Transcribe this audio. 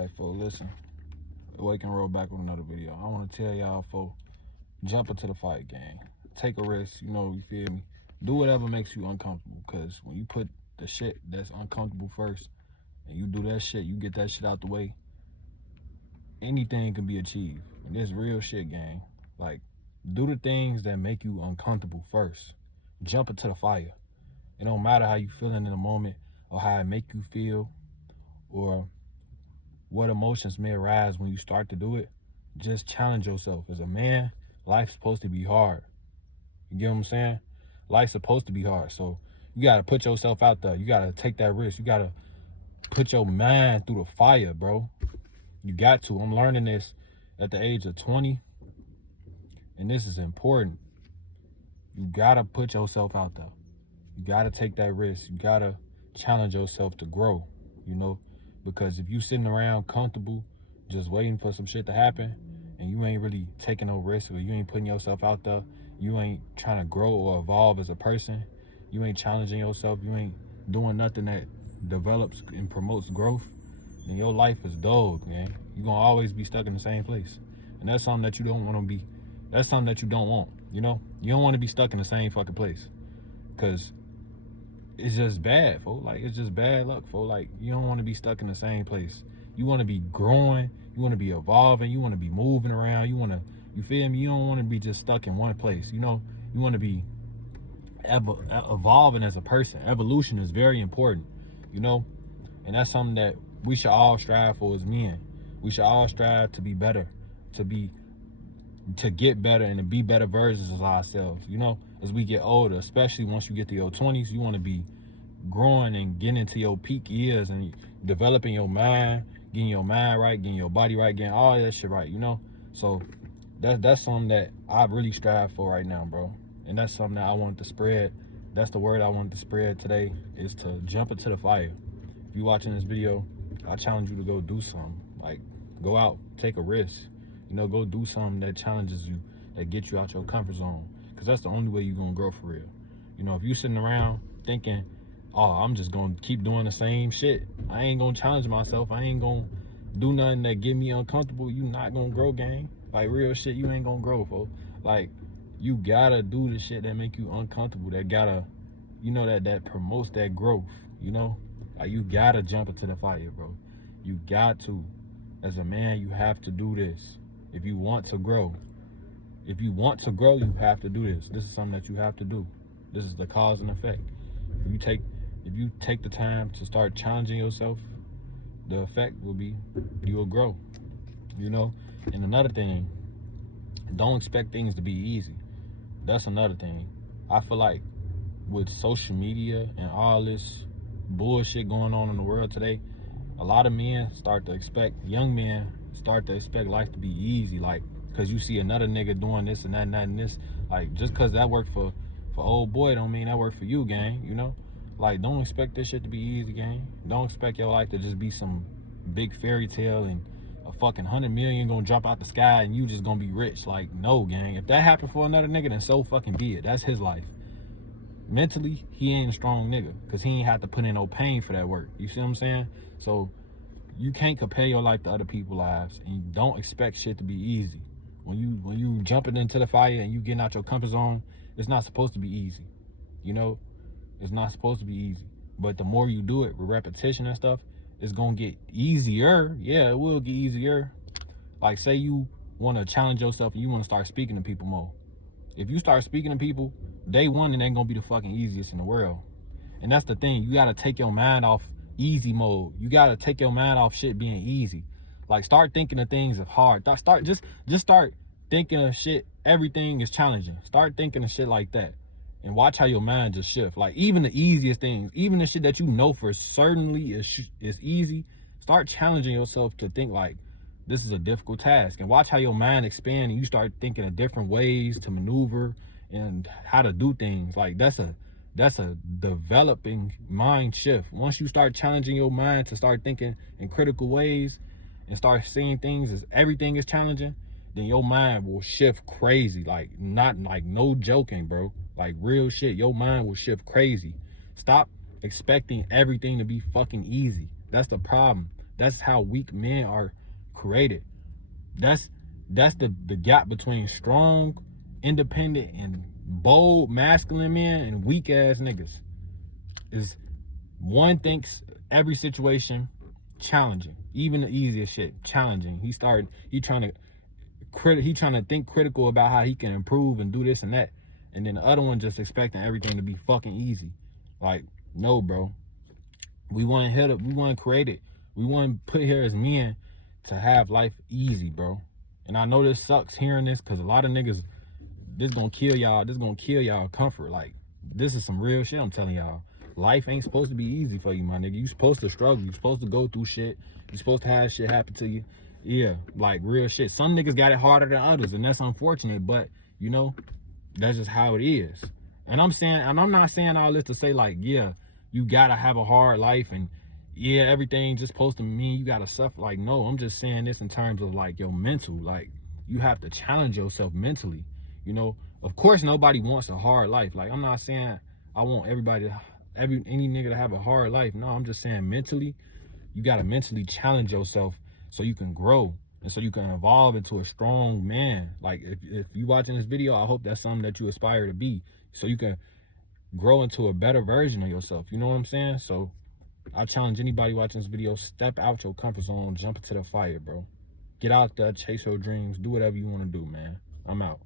Alright, folks, listen. Wake and roll back with another video. I want to tell y'all, folks, jump into the fight game. Take a risk, you feel me? Do whatever makes you uncomfortable, because when you put the shit that's uncomfortable first, and you do that shit, you get that shit out the way, anything can be achieved. And this real shit, gang. Like, do the things that make you uncomfortable first. Jump into the fire. It don't matter how you feeling in the moment, or how it make you feel, or what emotions may arise when you start to do it. Just challenge yourself. As a man, life's supposed to be hard. You get what I'm saying? Life's supposed to be hard. So you gotta put yourself out there. You gotta take that risk. You gotta put your mind through the fire, bro. You got to. I'm learning this at the age of 20. And this is important. You gotta put yourself out there. You gotta take that risk. You gotta challenge yourself to grow, because if you sitting around comfortable, just waiting for some shit to happen, and you ain't really taking no risk, or you ain't putting yourself out there, you ain't trying to grow or evolve as a person, you ain't challenging yourself, you ain't doing nothing that develops and promotes growth, then your life is dull, man. You're gonna always be stuck in the same place. And that's something that you don't want to be. That's something that you don't want, You don't want to be stuck in the same fucking place, because it's just bad, folks. Like, it's just bad luck, folks. Like, you don't want to be stuck in the same place. You want to be growing. You want to be evolving. You want to be moving around. You feel me? You don't want to be just stuck in one place. You want to be evolving as a person. Evolution is very important, and that's something that we should all strive for as men. We should all strive to be better, to get better, and to be better versions of ourselves, as we get older. Especially once you get to your 20s, you want to be growing and getting into your peak years and developing your mind, getting your mind right, getting your body right, getting all that shit right, So that's something that I really strive for right now, bro. And that's something that I wanted to spread. That's the word I wanted to spread today, is to jump into the fire. If you're watching this video, I challenge you to go do something. Like, go out, take a risk. Go do something that challenges you, that gets you out your comfort zone. Because that's the only way you're going to grow for real. If you sitting around thinking, oh, I'm just going to keep doing the same shit, I ain't going to challenge myself, I ain't going to do nothing that get me uncomfortable, you not going to grow, gang. Like, real shit, you ain't going to grow, folks. Like, you got to do the shit that make you uncomfortable, that got to, that promotes that growth, Like, you got to jump into the fire, bro. You got to. As a man, you have to do this. If you want to grow. If you want to grow, you have to do this. This is something that you have to do. This is the cause and effect. If you take the time to start challenging yourself, the effect will be you will grow. And another thing, don't expect things to be easy. That's another thing. I feel like with social media and all this bullshit going on in the world today, a lot of young men start to expect life to be easy, like, because you see another nigga doing this and that and this. Like, just because that worked for old boy don't mean that worked for you, gang, Like, don't expect this shit to be easy, gang. Don't expect your life to just be some big fairy tale and a fucking 100 million gonna drop out the sky and you just gonna be rich. Like, no, gang. If that happened for another nigga, then so fucking be it. That's his life. Mentally, he ain't a strong nigga, because he ain't have to put in no pain for that work. You see what I'm saying? So you can't compare your life to other people's lives, and you don't expect shit to be easy. When you jumping into the fire and you getting out your comfort zone, it's not supposed to be easy. It's not supposed to be easy. But the more you do it with repetition and stuff, it's gonna get easier. Yeah, it will get easier. Like, say you want to challenge yourself and you want to start speaking to people more. If you start speaking to people, day one, it ain't gonna be the fucking easiest in the world. And that's the thing. You gotta take your mind off easy mode. You gotta take your mind off shit being easy. Like, start thinking of things of hard. Just start thinking of shit. Everything is challenging. Start thinking of shit like that, and watch how your mind just shift. Like, even the easiest things, even the shit that for certainly is easy, start challenging yourself to think like this is a difficult task, and watch how your mind expand and you start thinking of different ways to maneuver and how to do things. Like, that's a developing mind shift. Once you start challenging your mind to start thinking in critical ways and start seeing things as everything is challenging, then your mind will shift crazy. Like, not like, no joking, bro. Like, real shit. Your mind will shift crazy. Stop expecting everything to be fucking easy. That's the problem. That's how weak men are created. That's the gap between strong, independent, and bold masculine men and weak ass niggas. Is one thinks every situation challenging, even the easiest shit challenging. He trying to think critical about how he can improve and do this and that, and then the other one just expecting everything to be fucking easy. Like, no, bro. We want to create it. We want to put here as men to have life easy, bro. And I know this sucks hearing this, because a lot of niggas, this gonna kill y'all comfort. Like, this is some real shit I'm telling y'all. Life ain't supposed to be easy for you, my nigga. You supposed to struggle. You supposed to go through shit. You supposed to have shit happen to you. Yeah, like real shit. Some niggas got it harder than others, and that's unfortunate, but you know, that's just how it is. And I'm not saying all this to say like, yeah, you gotta have a hard life and yeah, everything just supposed to mean you gotta suffer. Like, no, I'm just saying this in terms of like your mental. Like, you have to challenge yourself mentally. You know, of course nobody wants a hard life. Like, I'm not saying I want any nigga to have a hard life. No, I'm just saying mentally, you gotta mentally challenge yourself so you can grow and so you can evolve into a strong man. Like, if you watching this video, I hope that's something that you aspire to be, so you can grow into a better version of yourself. You know what I'm saying? So I challenge anybody watching this video, step out your comfort zone, jump into the fire, bro. Get out there, chase your dreams, do whatever you want to do, man. I'm out.